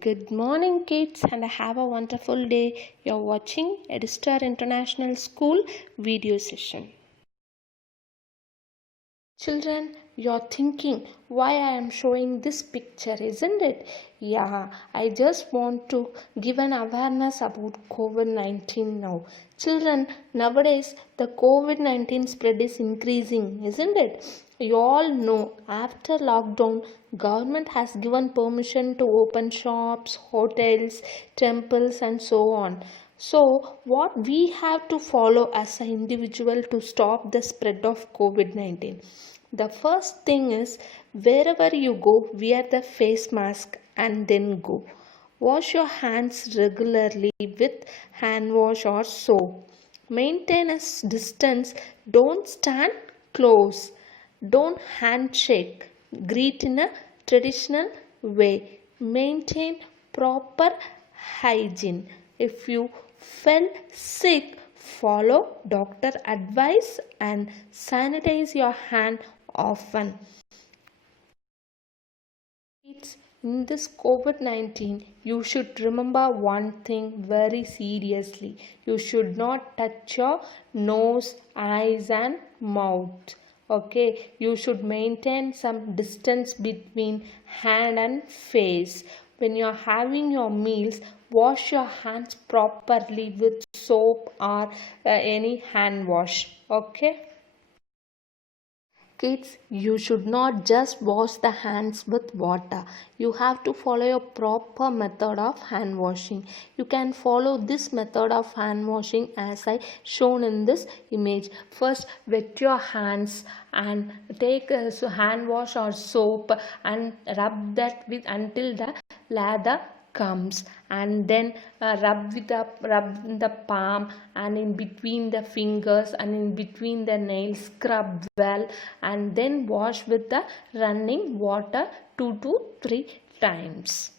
Good morning, kids, and have a wonderful day. You're watching Edistar International School video session. Children, you're thinking why I am showing this picture, isn't it? Yeah, I just want to give an awareness about COVID-19 now. Children, nowadays the COVID-19 spread is increasing, isn't it? You all know after lockdown, government has given permission to open shops, hotels, temples and so on. So, what we have to follow as an individual to stop the spread of COVID-19? The first thing is wherever you go, wear the face mask and then go. Wash your hands regularly with hand wash or soap. Maintain a distance. Don't stand close. Don't handshake. Greet in a traditional way. Maintain proper hygiene. If you fell sick, follow doctor advice and sanitize your hand often. In this COVID-19, you should remember one thing very seriously. You should not touch your nose, eyes and mouth. Okay, you should maintain some distance between hand and face. When you are having your meals, wash your hands properly with soap or any hand wash. Okay. Kids, you should not just wash the hands with water. You have to follow a proper method of hand washing. You can follow this method of hand washing as I shown in this image. First, wet your hands and take a hand wash or soap and rub that with until the lather comes, and then rub in the palm and in between the fingers and in between the nails. Scrub well and then wash with the running water 2 to 3 times.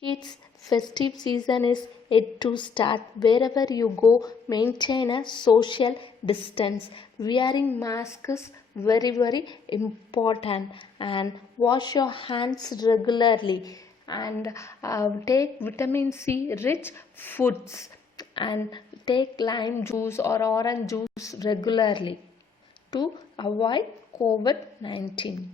Kids, festive season is yet to start. Wherever you go, maintain a social distance. Wearing masks is very important, and wash your hands regularly and take vitamin C rich foods and take lime juice or orange juice regularly to avoid COVID-19.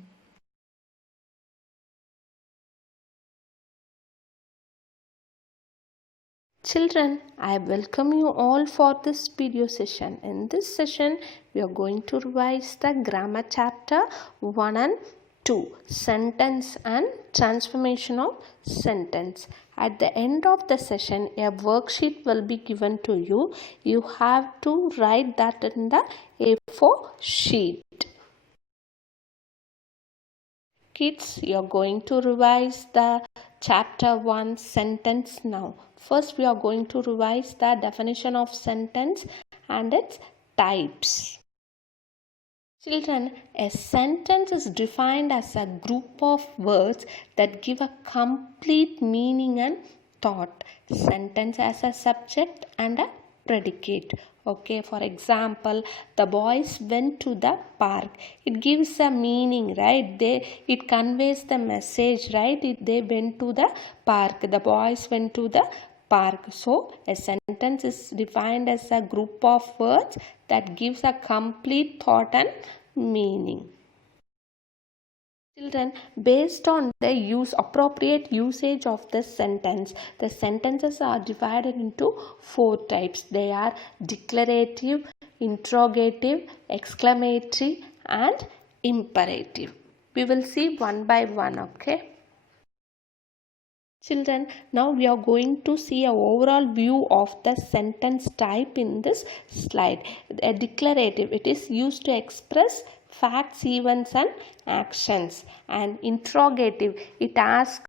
Children, I welcome you all for this video session. In this session, we are going to revise the grammar chapter 1 and 2, sentence and transformation of sentence. At the end of the session, a worksheet will be given to you. You have to write that in the A4 sheet. Kids, you are going to revise the Chapter 1 sentence now. First, we are going to revise the definition of sentence and its types. Children, a sentence is defined as a group of words that give a complete meaning and thought. Sentence has a subject and a predicate. Okay, for example, the boys went to the park. It gives a meaning, right? It conveys the message, right? They went to the park. The boys went to the park. So, a sentence is defined as a group of words that gives a complete thought and meaning. Children, based on the appropriate usage of the sentence, the sentences are divided into 4 types. They are declarative, interrogative, exclamatory and imperative. We will see one by one, okay? Children, now we are going to see an overall view of the sentence type in this slide. A declarative, it is used to express facts, events and actions. And interrogative, it asks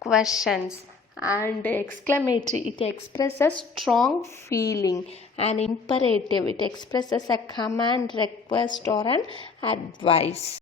questions. And exclamatory, it expresses strong feeling. And imperative, it expresses a command, request or an advice.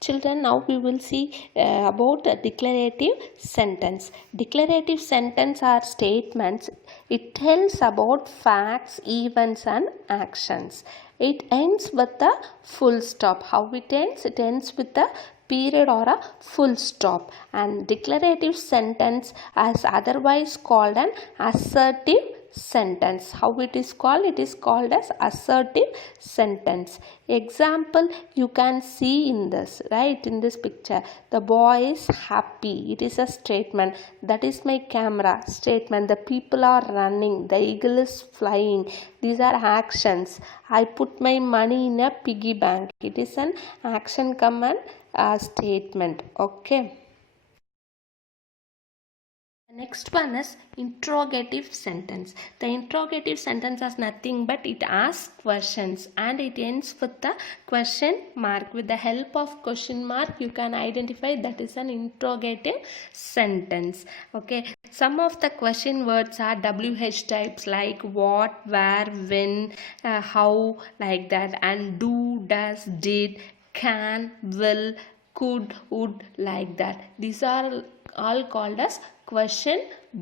Children, now we will see about a declarative sentence. Declarative sentence are statements. It tells about facts, events and actions. It ends with a full stop. How it ends? It ends with a period or a full stop. And declarative sentence as otherwise called an assertive sentence. How it is called? It is called as assertive sentence. Example you can see in this, right? In this picture, the boy is happy. It is a statement. That is my camera. Statement. The people are running. The eagle is flying. These are actions. I put my money in a piggy bank. It is an action command statement. Okay. The next one is interrogative sentence. The interrogative sentence is nothing but it asks questions and it ends with the question mark. With the help of question mark, you can identify that is an interrogative sentence. Okay. Some of the question words are WH types like what, where, when, how, like that, and do, does, did, can, will, could, would, like that. These are all called as question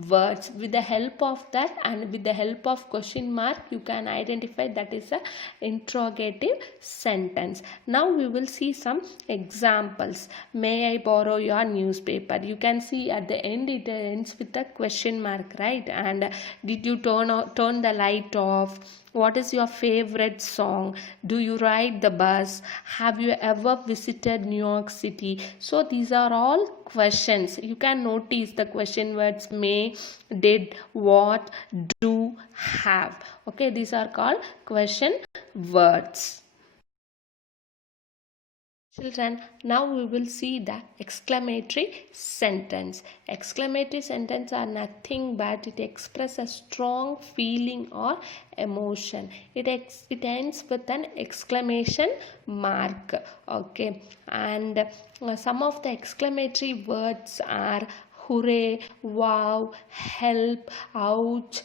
words. With the help of that and with the help of question mark, you can identify that is a interrogative sentence. Now we will see some examples. May I borrow your newspaper? You can see at the end it ends with a question mark, right? And did you turn the light off? What is your favorite song? Do you ride the bus? Have you ever visited New York City? So these are all questions. You can notice the question words may, did, what, do, have. Okay, these are called question words. Children, now we will see the exclamatory sentence. Exclamatory sentence are nothing but it expresses a strong feeling or emotion. It ends with an exclamation mark. Okay, and some of the exclamatory words are hooray, wow, help, ouch,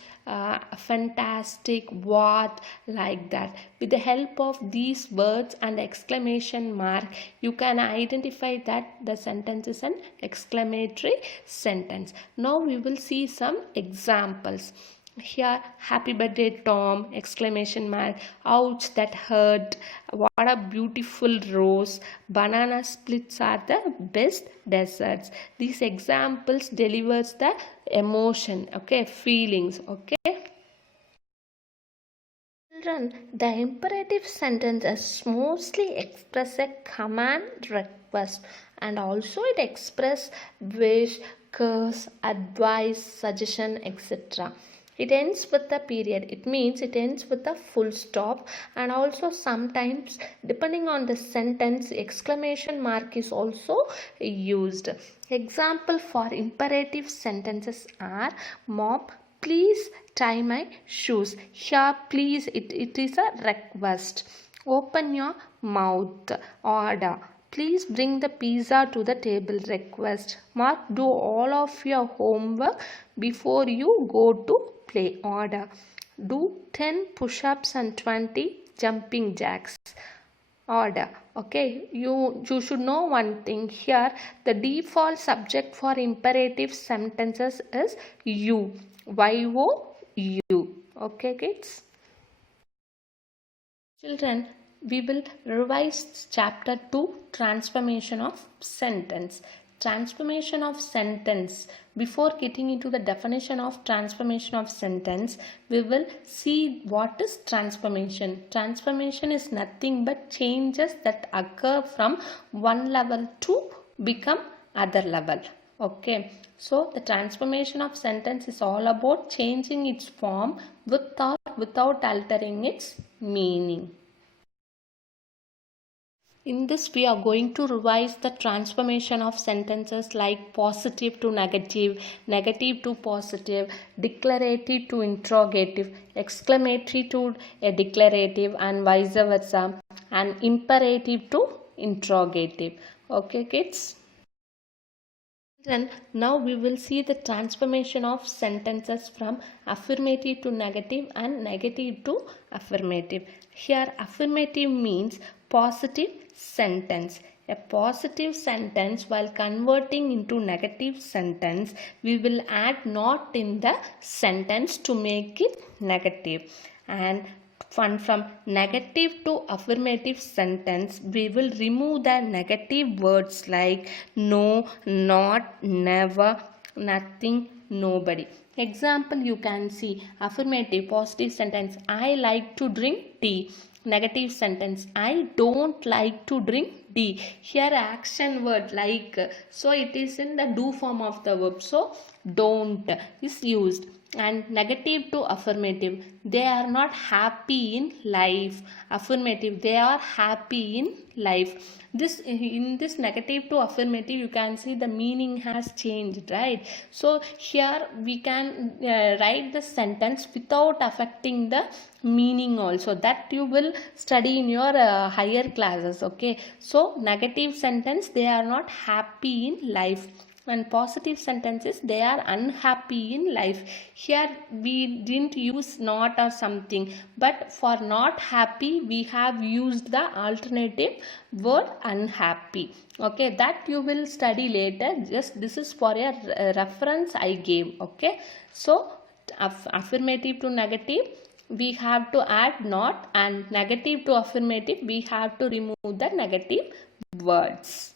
fantastic, what, like that. With the help of these words and exclamation mark, you can identify that the sentence is an exclamatory sentence. Now we will see some examples. Here, happy birthday Tom, exclamation mark, ouch that hurt, what a beautiful rose, banana splits are the best desserts. These examples delivers the emotion, okay, feelings, okay. Children, the imperative sentences mostly express a command request and also it express wish, curse, advice, suggestion, etc. It ends with a period. It means it ends with a full stop, and also sometimes depending on the sentence exclamation mark is also used. Example for imperative sentences are mom, please tie my shoes. Here please it is a request. Open your mouth. Order. Please bring the pizza to the table. Request. Mark, do all of your homework before you go to play. Order. Do 10 push-ups and 20 jumping jacks. Order. Okay, you should know one thing here. The default subject for imperative sentences is you. You. Okay, kids. Children, we will revise chapter 2, transformation of sentence. Transformation of sentence. Before getting into the definition of transformation of sentence, we will see what is transformation. Transformation is nothing but changes that occur from one level to become other level. Okay, so the transformation of sentence is all about changing its form without altering its meaning. In this, we are going to revise the transformation of sentences like positive to negative, negative to positive, declarative to interrogative, exclamatory to a declarative, and vice versa, and imperative to interrogative. Okay, kids? Then now we will see the transformation of sentences from affirmative to negative and negative to affirmative. Here affirmative means positive sentence. A positive sentence, while converting into negative sentence, we will add not in the sentence to make it negative. And Fun. From negative to affirmative sentence, we will remove the negative words like no, not, never, nothing, nobody. Example, you can see affirmative positive sentence, I like to drink tea. Negative sentence, I don't like to drink tea. Here action word like, so it is in the do form of the verb, so don't is used. And negative to affirmative, they are not happy in life. Affirmative, they are happy in life. This, in this negative to affirmative, you can see the meaning has changed, right? So here we can write the sentence without affecting the meaning also, that you will study in your higher classes. Okay, so negative sentence, they are not happy in life, and positive sentences, they are unhappy in life. Here we didn't use not or something, but for not happy we have used the alternative word unhappy. Okay, that you will study later, just this is for a reference I gave. Okay, so affirmative to negative we have to add not, and negative to affirmative we have to remove the negative words.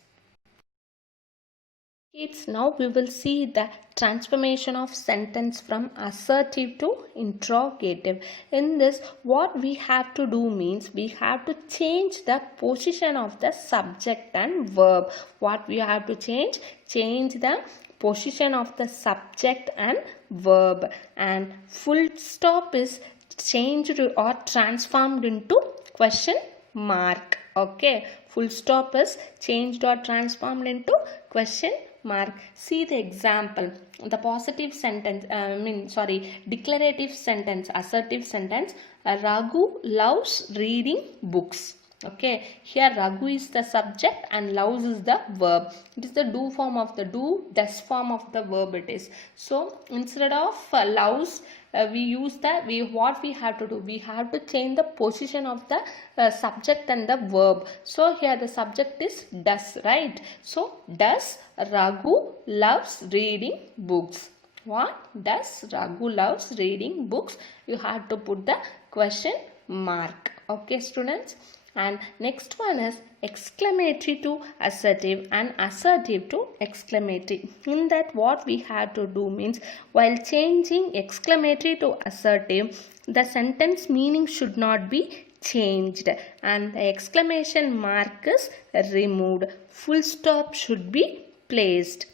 Kids, now we will see the transformation of sentence from assertive to interrogative. In this, what we have to do means we have to change the position of the subject and verb. What we have to change? Change the position of the subject and verb. And full stop is changed or transformed into question mark. Okay, full stop is changed or transformed into question mark. See the example. The positive sentence, declarative sentence, assertive sentence, Raghu loves reading books. Okay, here Raghu is the subject and loves is the verb. It is the do form of the do, does form of the verb it is. So instead of loves, we use the, what we have to do, we have to change the position of the subject and the verb. So here the subject is does, right? So does Raghu loves reading books. What does Raghu loves reading books? You have to put the question mark. Okay, students. And next one is exclamatory to assertive and assertive to exclamatory. In that, what we have to do means, while changing exclamatory to assertive, the sentence meaning should not be changed and the exclamation mark is removed. Full stop should be placed.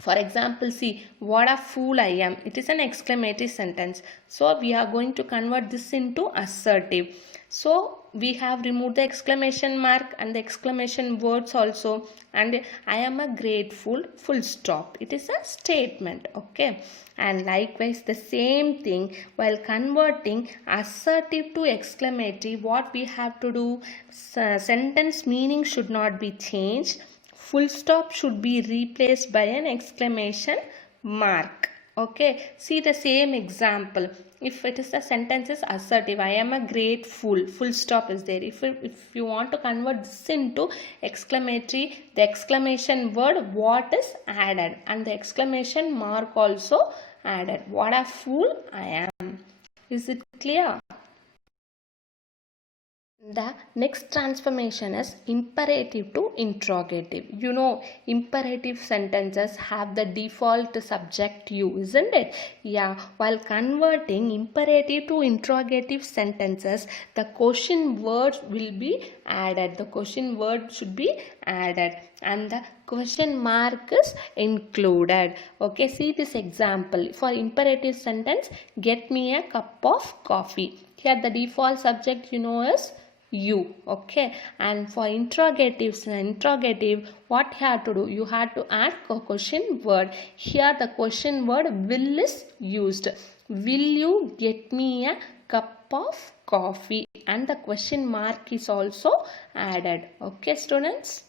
For example, see, what a fool I am. It is an exclamatory sentence. So we are going to convert this into assertive. So we have removed the exclamation mark and the exclamation words also, and I am a grateful, full stop. It is a statement. Okay, and likewise the same thing, while converting assertive to exclamatory, what we have to do, sentence meaning should not be changed. Full stop should be replaced by an exclamation mark. Okay, see the same example. If it is the sentence is assertive, I am a great fool, full stop is there. If you want to convert this into exclamatory, the exclamation word what is added and the exclamation mark also added. What a fool I am. Is it clear? The next transformation is imperative to interrogative. You know, imperative sentences have the default subject you, isn't it? Yeah, while converting imperative to interrogative sentences, the question word will be added. The question word should be added and the question mark is included. Okay, see this example. For imperative sentence, get me a cup of coffee. Here the default subject you know is you. Okay, and for interrogative, what you have to do, you have to add a question word. Here the question word will is used. Will you get me a cup of coffee? And the question mark is also added. Okay, students.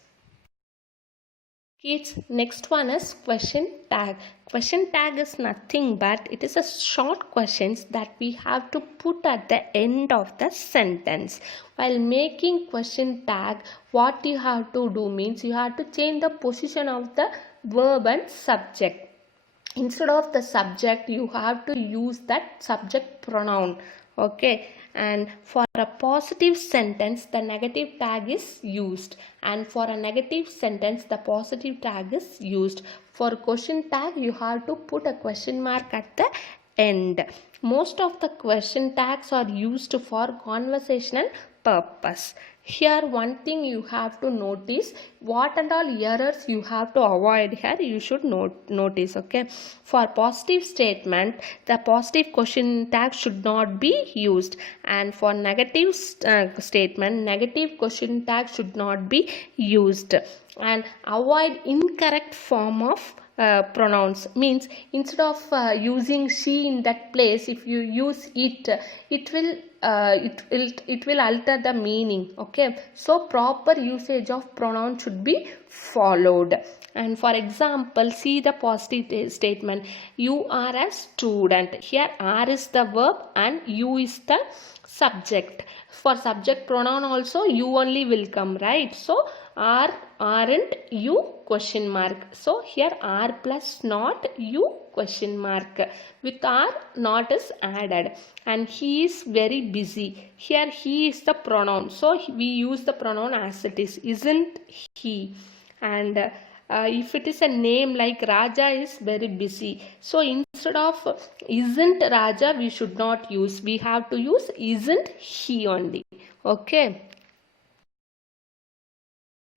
Kids, next one is question tag. Question tag is nothing but it is a short questions that we have to put at the end of the sentence. While making question tag, what you have to do means you have to change the position of the verb and subject. Instead of the subject, you have to use that subject pronoun. Okay, and for a positive sentence the negative tag is used, and for a negative sentence the positive tag is used. For question tag you have to put a question mark at the end. Most of the question tags are used for conversational purpose. Here one thing you have to notice, what and all errors you have to avoid here you should notice. Okay, for positive statement the positive question tag should not be used, and for negative statement negative question tag should not be used. And avoid incorrect form of pronouns, means instead of using she in that place, if you use it will alter the meaning. Okay, so proper usage of pronoun should be followed. And for example, see the positive statement, you are a student. Here are is the verb and you is the subject. For subject pronoun also you only will come, right? So are, aren't you, question mark. So here are plus not you, question mark. With are not is added. And he is very busy. Here he is the pronoun, so we use the pronoun as it is, isn't he. And if it is a name like Raja is very busy, so instead of isn't Raja we should not use, we have to use isn't he only. Okay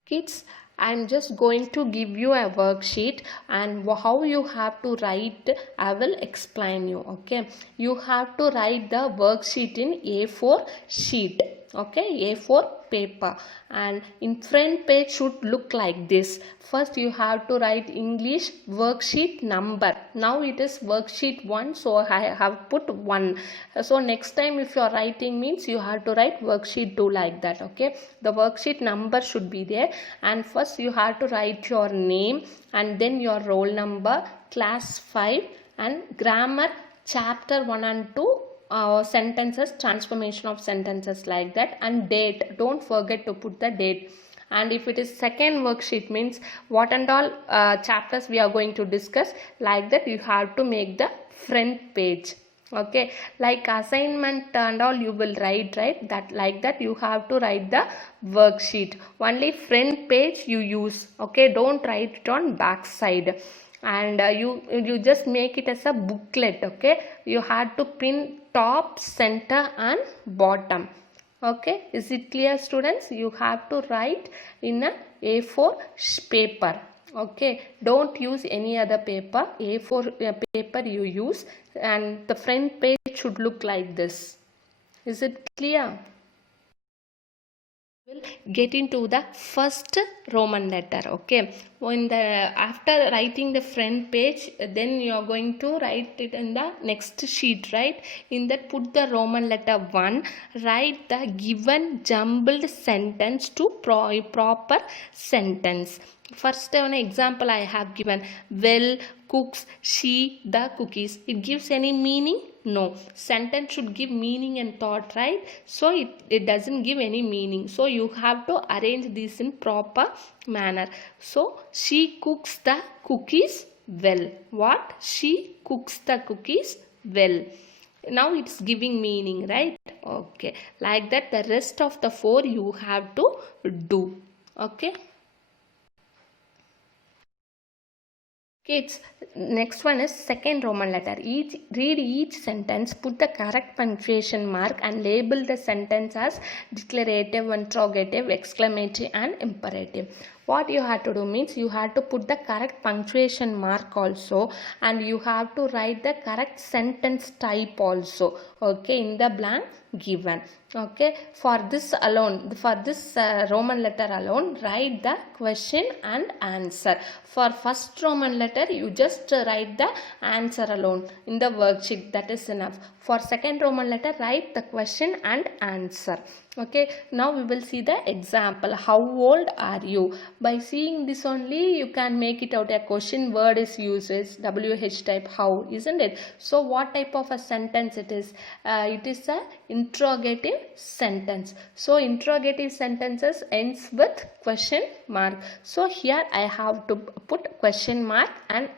kids, I'm just going to give you a worksheet, and how you have to write I will explain you. Okay, you have to write the worksheet in A4 sheet. Okay, A4 paper, and in front page should look like this. First you have to write English worksheet number. Now it is worksheet 1, so I have put 1. So next time if you are writing means you have to write worksheet 2 like that. Okay, the worksheet number should be there, and first you have to write your name and then your roll number, class 5, and grammar chapter 1 and 2, sentences, transformation of sentences like that, and date, don't forget to put the date. And if it is second worksheet means what and all chapters we are going to discuss, like that you have to make the front page. Okay, like assignment and all you will write, right, that like that you have to write the worksheet, only front page you use. Okay, don't write it on back side. And you just make it as a booklet. Okay, you have to pin top, center and bottom. Okay, is it clear students? You have to write in a A4 paper. Okay, don't use any other paper, A4 paper you use, and the front page should look like this. Is it clear? Will get into the first Roman letter. Okay, when the after writing the front page, then you are going to write it in the next sheet, right? In that put the Roman letter 1, write the given jumbled sentence to proper sentence. First one example I have given, well cooks she the cookies. It gives any meaning? No. Sentence should give meaning and thought, right? So it doesn't give any meaning. So you have to arrange this in proper manner. So she cooks the cookies well. What? She cooks the cookies well. Now it's giving meaning, right? Okay. Like that the rest of the 4 you have to do. Okay. Kids, next one is second Roman letter. Read each sentence, put the correct punctuation mark and label the sentence as declarative, interrogative, exclamatory and imperative. What you have to do means you have to put the correct punctuation mark also, and you have to write the correct sentence type also. Okay, in the blank given. Okay, for this alone, for this Roman letter alone, write the question and answer. For first Roman letter you just write the answer alone in the worksheet, that is enough. For second Roman letter write the question and answer. Okay, now we will see the example. How old are you? By seeing this only you can make it out. A question word is used, is WH type, how, isn't it? So what type of a sentence it is? It is a interrogative sentence. So interrogative sentences ends with question mark. So here I have to put question mark, and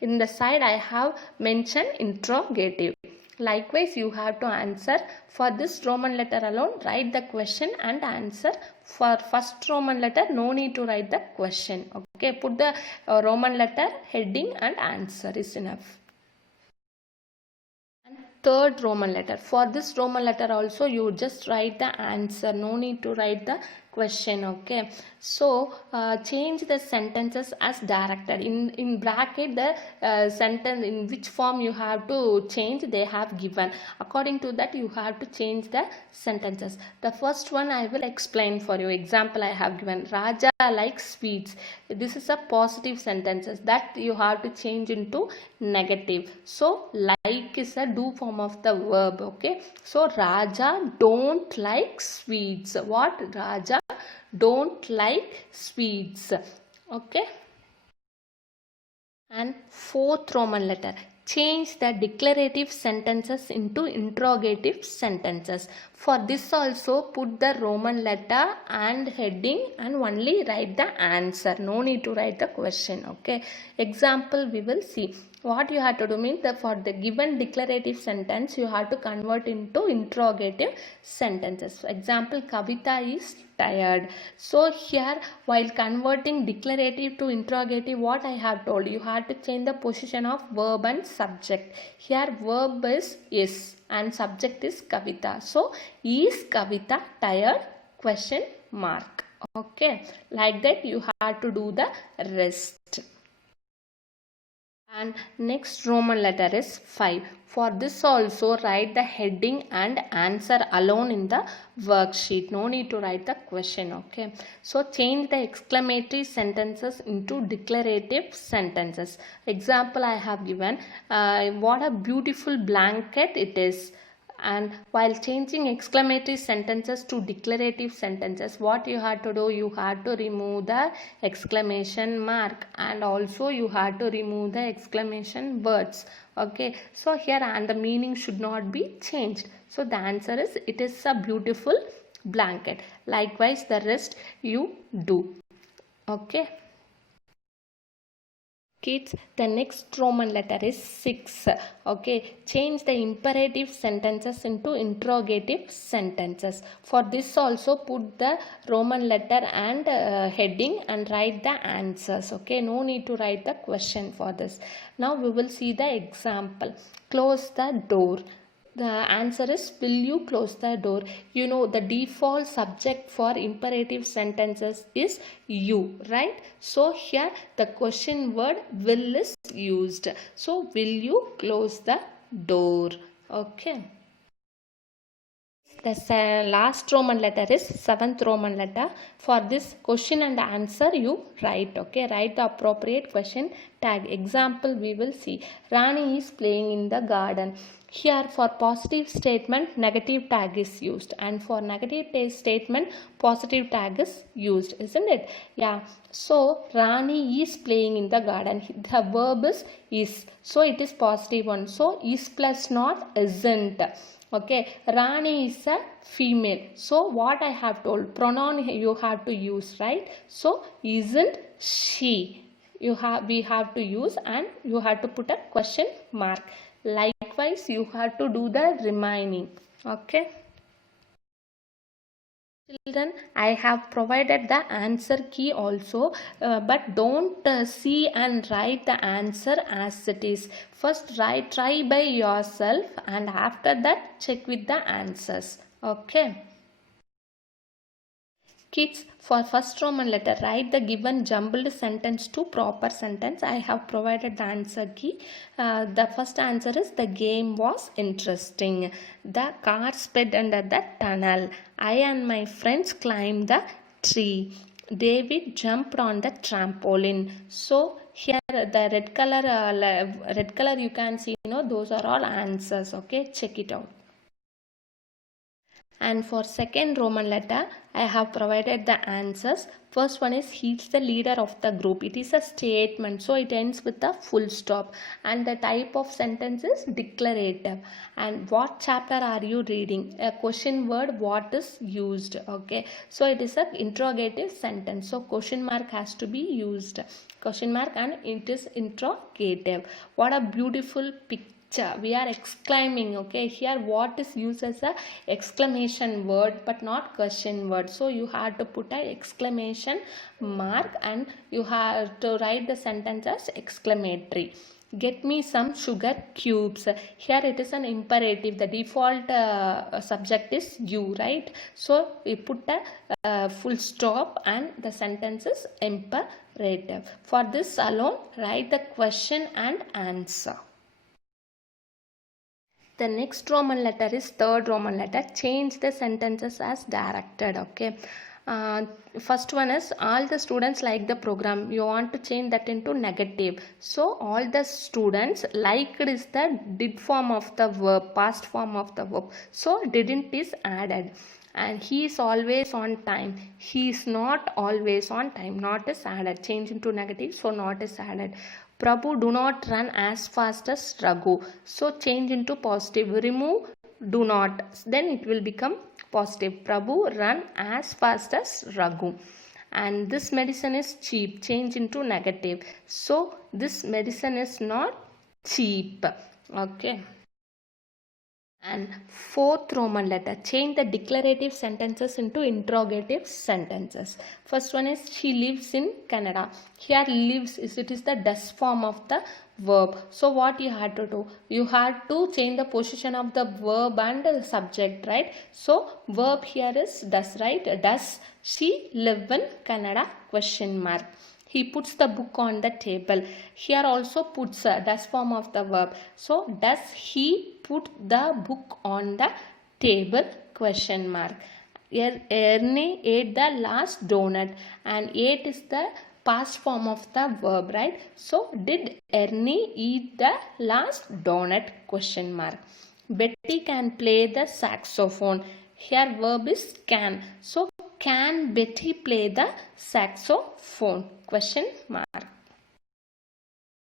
in the side I have mentioned interrogative. Likewise, you have to answer for this Roman letter alone. Write the question and answer. For first Roman letter, no need to write the question. Okay, put the Roman letter heading and answer is enough. And third Roman letter. For this Roman letter also, you just write the answer. No need to write the question. Okay, so change the sentences as directed. In bracket, the sentence in which form you have to change, they have given. According to that, you have to change the sentences. The first one I will explain for you. Example I have given: Raja likes sweets. This is a positive sentences that you have to change into negative. So like is a do form of the verb. Okay, so Raja don't like sweets. What? Raja don't like sweets. Okay. And fourth Roman letter, change the declarative sentences into interrogative sentences. For this also, put the Roman letter and heading and only write the answer. No need to write the question. Okay. Example we will see. What you have to do means that for the given declarative sentence, you have to convert into interrogative sentences. For example, Kavita is tired. So here, while converting declarative to interrogative, what I have told you have to change the position of verb and subject. Here verb is and subject is Kavita. So is Kavita tired? Question mark. Okay, like that you have to do the rest. And next Roman letter is 5. For this also write the heading and answer alone in the worksheet. No need to write the question. Okay. So change the exclamatory sentences into declarative sentences. Example I have given. What a beautiful blanket it is. And while changing exclamatory sentences to declarative sentences, what you have to do, you have to remove the exclamation mark and also you have to remove the exclamation words. Okay, so here and the meaning should not be changed. So the answer is, it is a beautiful blanket. Likewise the rest you do. Okay. Kids, the next Roman letter is 6. Okay, change the imperative sentences into interrogative sentences. For this also put the Roman letter and heading and write the answers. Okay, no need to write the question for this. Now we will see the example. Close the door. The answer is, will you close the door? You know the default subject for imperative sentences is you, right? So here the question word will is used. So will you close the door? Okay. The last Roman letter is 7th Roman letter. For this question and answer you write. Okay, write the appropriate question tag. Example we will see. Rani is playing in the garden. Here for positive statement negative tag is used and for negative statement positive tag is used, isn't it? Yeah. So Rani is playing in the garden. The verb is. So it is positive one. So is plus not isn't. Okay, Rani is a female. So what I have told, pronoun you have to use, right? So isn't she? We have to use and you have to put a question mark. Likewise, you have to do the remaining. Okay. Children, I have provided the answer key also, but don't see and write the answer as it is. First try by yourself and after that check with the answers. Okay. Kids, for first Roman letter, write the given jumbled sentence to proper sentence. I have provided the answer key. The first answer is, the game was interesting. The car sped under the tunnel. I and my friends climbed the tree. David jumped on the trampoline. So here the red color you can see, those are all answers. Okay, check it out. And for second Roman letter, I have provided the answers. First one is, he's the leader of the group. It is a statement, so it ends with a full stop. And the type of sentence is declarative. And what chapter are you reading? A question word, what is used? Okay, so it is an interrogative sentence. So question mark has to be used. Question mark and it is interrogative. What a beautiful picture we are exclaiming. Okay, here what is used as a exclamation word but not question word, so you have to put a exclamation mark and you have to write the sentence as exclamatory. Get me some sugar cubes. Here it is an imperative. The default subject is you, right? So we put a full stop and the sentence is imperative. For this alone, write the question and answer. The next Roman letter is third Roman letter. Change the sentences as directed. Okay. First one is all the students like the program. You want to change that into negative. So all the students liked is the did form of the verb, past form of the verb. So didn't is added. And he is always on time. He is not always on time. Not is added. Change into negative. So not is added. Prabhu do not run as fast as Raghu. So change into positive. Remove do not. Then it will become positive. Prabhu run as fast as Raghu. And this medicine is cheap. Change into negative. So this medicine is not cheap. Okay. And fourth Roman letter, change the declarative sentences into interrogative sentences. First one is she lives in Canada. Here lives is the does form of the verb. So what you had to do? You had to change the position of the verb and the subject, right? So verb here is does, right? Does she live in Canada? Question mark. He puts the book on the table. Here also puts does form of the verb. So does he put the book on the table? Question mark. Ernie ate the last donut, and ate is the past form of the verb, right? So did Ernie eat the last donut? Question mark. Betty can play the saxophone. Here verb is can. So can Betty play the saxophone? Question mark.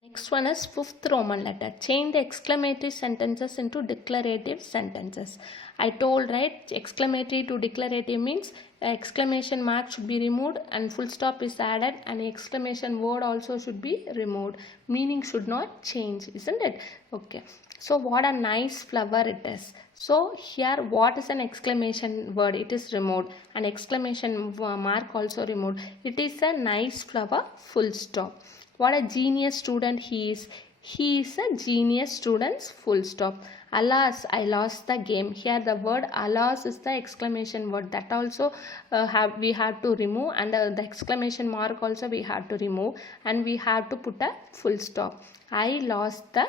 Next one is fifth Roman letter. Change the exclamatory sentences into declarative sentences. I told, right, exclamatory to declarative means exclamation mark should be removed and full stop is added, and exclamation word also should be removed. Meaning should not change, isn't it? Okay. So what a nice flower it is. So here what is an exclamation word? It is removed. An exclamation mark also removed. It is a nice flower, full stop. What a genius student he is. He is a genius student, full stop. Alas, I lost the game. Here the word alas is the exclamation word. That also we have to remove, and the exclamation mark also we have to remove, and we have to put a full stop. I lost the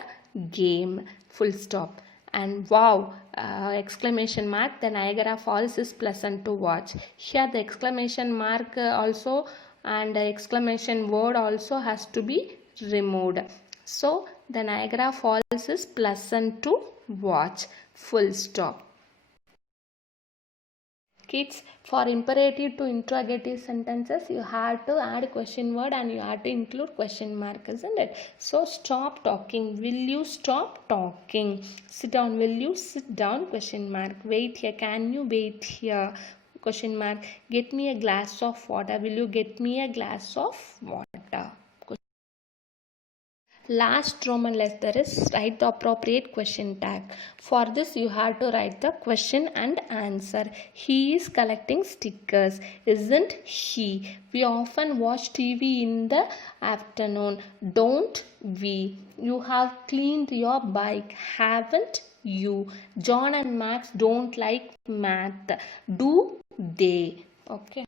game, full stop. And wow, exclamation mark, the Niagara Falls is pleasant to watch. Here the exclamation mark also and the exclamation word also has to be removed. So the Niagara Falls is pleasant to watch, full stop. Kids, for imperative to interrogative sentences, you have to add question word and you have to include question mark, isn't it? So stop talking. Will you stop talking? Sit down. Will you sit down? Question mark. Wait here. Can you wait here? Question mark. Get me a glass of water. Will you get me a glass of water? Last Roman letter is write the appropriate question tag. For this you have to write the question and answer. He is collecting stickers, isn't he? We often watch TV in the afternoon, don't we? You have cleaned your bike, haven't you? John and Max don't like math, do they? Okay.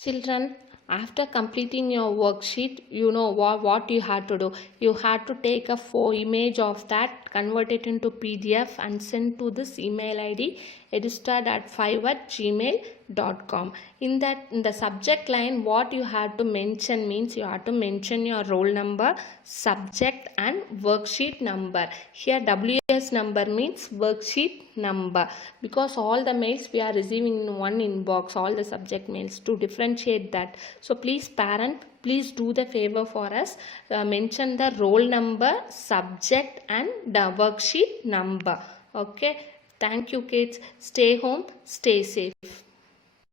Children, after completing your worksheet, you know what you had to do. You had to take a image of that, convert it into PDF and send to this email ID edustar5@gmail.com. In the subject line, what you had to mention means you have to mention your roll number, subject and worksheet number. Here WS number means worksheet number, because all the mails we are receiving in one inbox, all the subject mails, to differentiate that. So please parent, please do the favor for us, mention the roll number, subject and the worksheet number. Okay. Thank you kids. Stay home, stay safe.